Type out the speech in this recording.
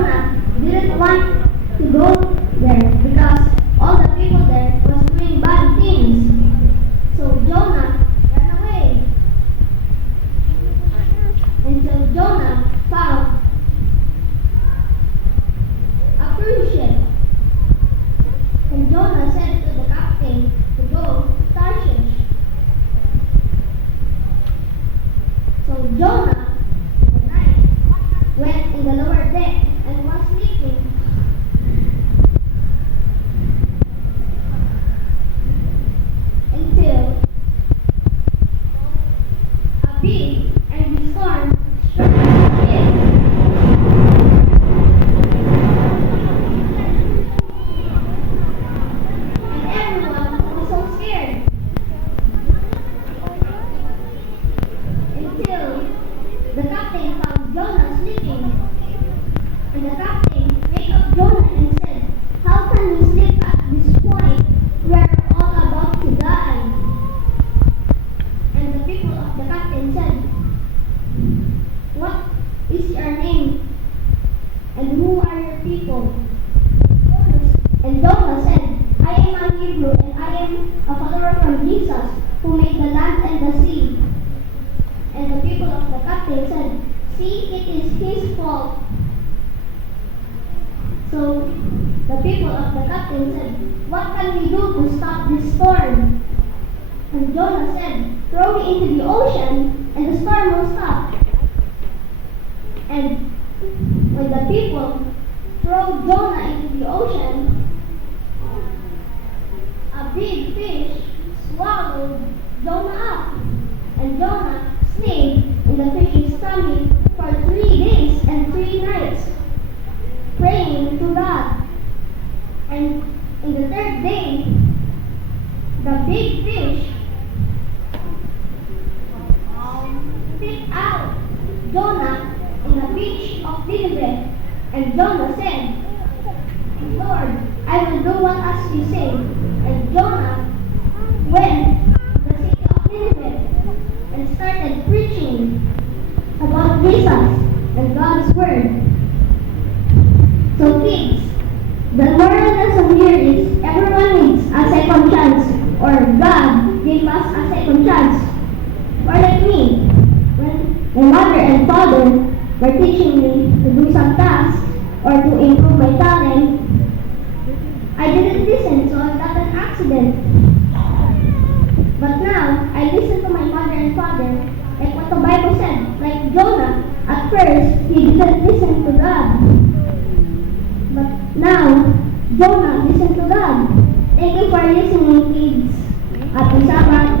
Jonah didn't want to go there because all the people there was doing bad things. So Jonah ran away until Jonah found a cruise ship. And Jonah said to the captain to go to Tarshish. So Jonah, at night, went in the lower deck and was sleeping. Until a big angry storm struck the ship. And everyone was so scared. Until the captain found Jonah sleeping. And the captain wake up Jonah and said, "How can you sleep at this point? We are all about to die." And the people of the captain said, "What is your name? And who are your people?" And Jonah said, "I am a Hebrew, and I am a follower from Jesus, who made the land and the sea." And the people of the captain said, "See, it is his fault." So the people of the captain said, "What can we do to stop this storm?" And Jonah said, "Throw me into the ocean, and the storm will stop." And when the people threw Jonah into the ocean, a big fish swallowed Jonah up. And Jonah stayed in the fish's stomach for 3 days and 3 nights, praying to God. And in the 3rd day, the big fish spit out Jonah in the beach of Nineveh. And Jonah said, "Lord, I will do what as you say." And Jonah went to the city of Nineveh and started preaching about Jesus and God's word. So kids, the moral lesson here is everyone needs a second chance, or God gave us a second chance. Or like me, when my mother and father were teaching me to do some tasks or to improve my talent, I didn't listen, so I got an accident. But now, I listen to my mother and father, like what the Bible said. Like Jonah, at first, he didn't listen to God. But now, Jonah listened to God. Thank you for listening, kids. Happy Sabbath.